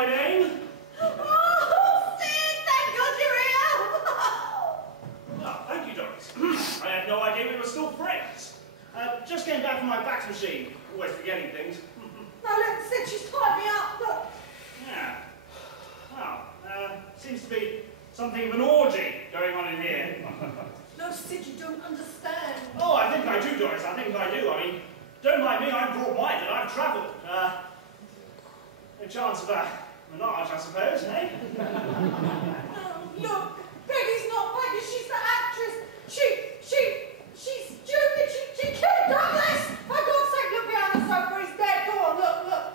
my name. Oh, Sid, thank God you're here! Well, thank you, Doris. I had no idea we were still friends. Just came back from my fax machine. Always forgetting things. Now look, Sid, she's tied me up, look. Yeah. Well, seems to be something of an orgy going on in here. No, Sid, you don't understand. Oh, I think I do, Doris. I think I do. I mean, don't mind me, I'm broad-minded. I've travelled. No chance of a menage, I suppose, eh? Oh, look, Peggy's not Peggy, she's the actress. She's stupid. She killed Douglas. For God's sake, look behind the sofa, he's dead. Go on, look.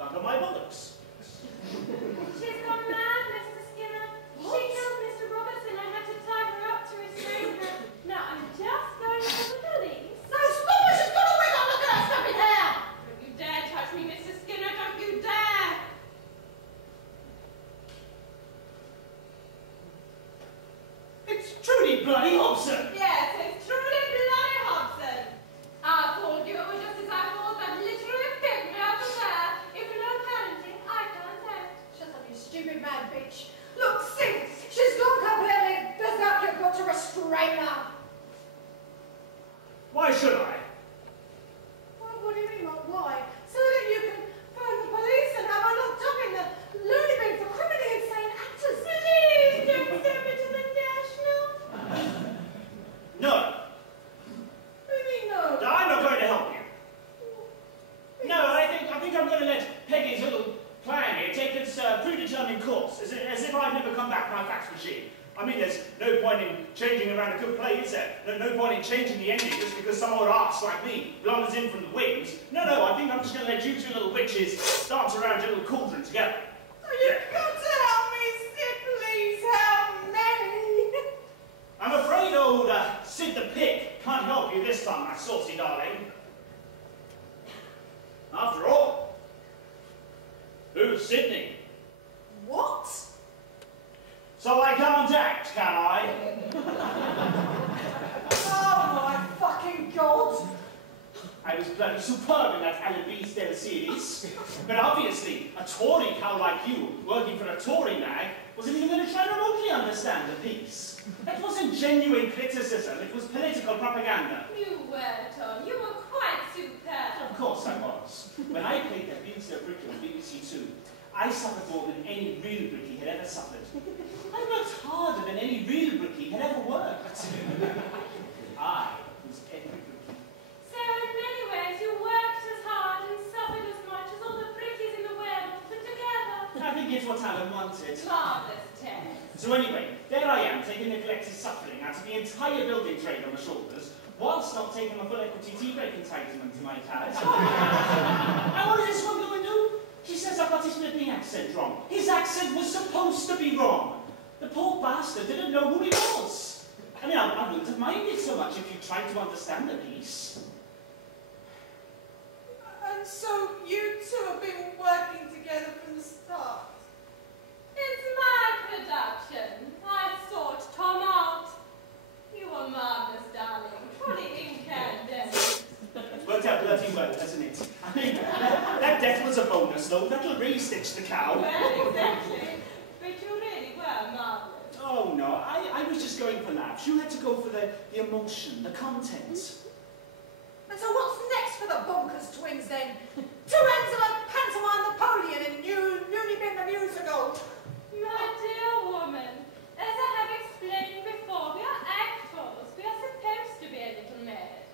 Under my bullocks. She's gone mad, Mr. Skinner. What? She killed Mr. Robertson. I had to tie her up to restrain her. Now I'm just going to the police. No, stop her, she's got a wig on, look at her snapping hair. Don't you dare touch me, Mr. Skinner. Don't you dare. It's Trudy bloody Hobson! Yes, it's truly bloody Hobson. I told you it was just as I thought, that literally picked me out of there. If no parenting, I can't act. Shut up, you stupid mad bitch. Look, Sid, she's gone completely. There's that you've got to restrain her. Why should I? What do you mean, why? So that you can phone the police and have her locked up in the loony bin for criminally insane actors. Please don't send me to the National. No. What do you mean, no? I'm not going to help you. No, I think I'm going to let Peggy's little plan here take its predetermined course, as if I've never come back from my fax machine. I mean, there's no point in changing around a good play, is there? No point in changing the ending just because some old arse like me blunders in from the wings. No, I think I'm just going to let you two little witches dance around your little cauldron together. Oh, you've got to help me, Sid, please help me. I'm afraid old Sid the Pig can't help you this time, my saucy darling. After all, who's Sydney? What? So I can't act, can I? Oh my fucking God. I was bloody superb in that Alibi teleseries. But obviously, a Tory cow like you, working for a Tory mag, wasn't even going to try to remotely understand the piece. That wasn't genuine criticism, it was political propaganda. You were, Tom. You were quite superb. Of course I was. When I played that Butler brick on BBC Two, I suffered more than any real brickie had ever suffered. I worked harder than any real brickie had ever worked. I was every brickie. So in many ways you worked as hard and suffered as much as all the brickies in the world put together. I think it's what Alan wanted. Marvellous, Ted. So anyway, there I am, taking the collective suffering out of the entire building trade on my shoulders, whilst not taking my full equity tea break entitlement to my card. And what is this one going to do? She says I got his flipping accent wrong. His accent was supposed to be wrong. The poor bastard didn't know who he was. I mean, I wouldn't have minded so much if you tried to understand the piece. And so you two have been working together from the start? It's my production. I sought Tom out. You were marvellous, darling. Truly incandescent. It's worked out bloody well, hasn't it? I mean, that death was a bonus, though. That'll re-stitch the cow. Well, exactly. But you really were marvellous. Oh, no, I was just going for laughs. You had to go for the emotion, the content. And so what's next for the bonkers twins then? Two ends of a pantomime Napoleon and Looney Bin the musical. My dear woman, as I have explained before, we are actors. We are supposed to be a little mad.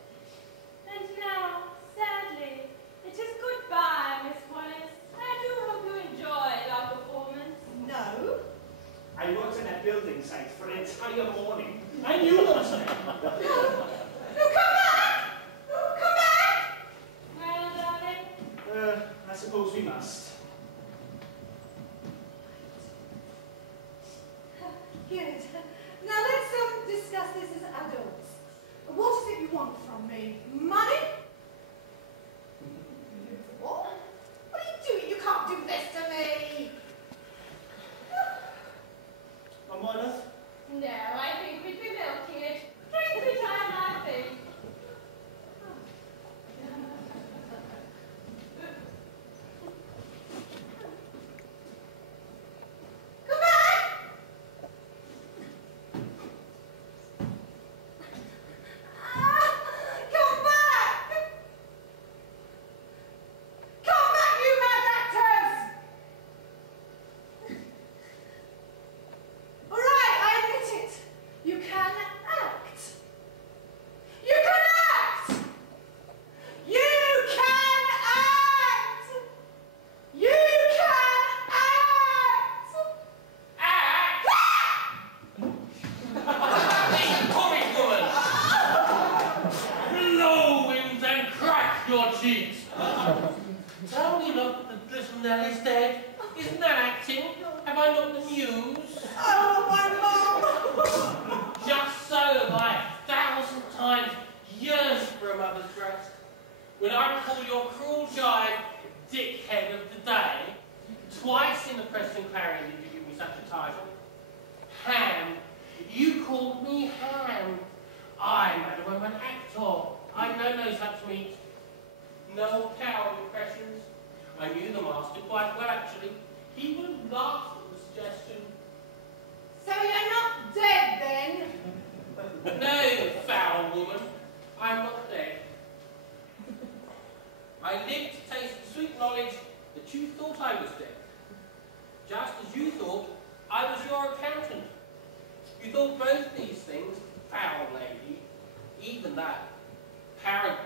And now, sadly, it is goodbye, Miss Wallace. I do hope you enjoyed our performance. No. I worked in that building site for an entire morning. I knew those men. No, come back! Come back! Well, darling? I suppose we must. Good. Now let's discuss this as adults. What is it you want from me? Money? What? What are you doing? You can't do this to me! On my earth? kid. Drink every time I think. Come back! Come back! Come back, you mad actors! All right, I admit it. You can act. You can act! You can act! You can act! Act! Hey, comic woman! Blow winds and crack your cheeks! Tell me not that little Nell is dead. Isn't that acting? Have I not the news? Oh, my mum! Just so have I 1,000 times yearned for a mother's breast. When I call your cruel jive dickhead of the day, twice in the Press and Clarion did you give me such a title. Ham. You called me Ham. I, madam, am an actor. I know no such meat. No cow impressions. I knew the master quite well, actually. He would have laughed at the suggestion. So you're not dead, then? No, foul woman. I'm not dead. I lived to taste the sweet knowledge that you thought I was dead. Just as you thought I was your accountant. You thought both these things, foul lady, even that parrot